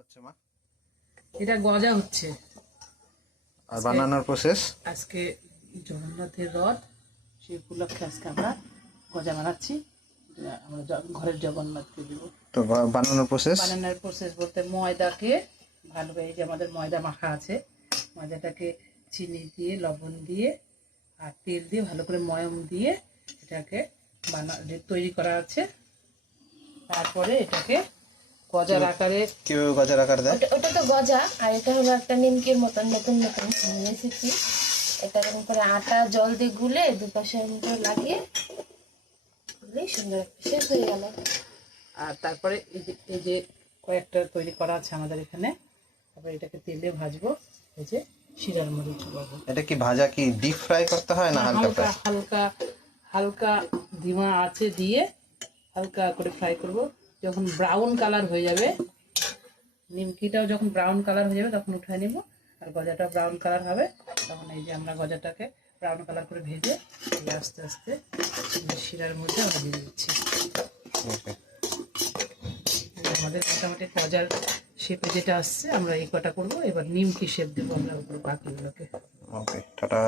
হচ্ছে মা? এটা গজা হচ্ছে। আর বানানোর প্রসেস? আজকে জগন্নাথের রথ, সেই উপলক্ষে আজকে আমরা গজা বানাচ্ছি। আমরা ঘরের জগন্নাথকে দেবো। তো বানানোর প্রসেস? বানানোর প্রসেস বলতে ময়দাকে ভালোভাবে, এই যে আমাদের ময়দা মাখা আছে, ময়দাটাকে চিনি দিয়ে, লবণ দিয়ে আর তেল দিয়ে ভালো করে ময়ম দিয়ে এটাকে তৈরি করা আছে। তারপরে এটাকে গজার আকারে। কিভাবে গজার আকার দেয়? ওটা তো গজা, আর এটা হলো একটা নিমকির মতন নতুন নতুন রেসিপি। এটা এরকম করে আটা জল দিয়ে গুলে দুপাশের মতো লাগিয়ে দিলেই সুন্দর শেষ হয়ে গেল। আর তারপরে এই যে কয়েকটা তৈরি করা আছে আমাদের এখানে। তারপরে এটাকে তেলে ভাজবো। এই যে শিরার মরিচ বাবু, এটা কি ভাজা, কি ডিপ ফ্রাই করতে হয় না হালকা ফ্রাই? হালকা হালকা ধিমা আছে দিয়ে হালকা করে ফ্রাই করব। যখন ব্রাউন কালার হয়ে যাবে, নিমকিটাও যখন ব্রাউন কালার হয়ে যাবে তখন উঠায় নিব। আর গজাটা ব্রাউন কালার হবে তখন এই যে আমরা গজাটাকে ব্রাউন কালার করে ভেজে আস্তে আস্তে শিরার মধ্যে আমরা দিয়ে দিচ্ছি। আমাদের মোটামুটি গজার শেপে যেটা আসছে আমরা এই কটা করবো। এবার নিমকি শেপ দেবো আমরা উপরে বাকিগুলোকে। ওকে, টাটা।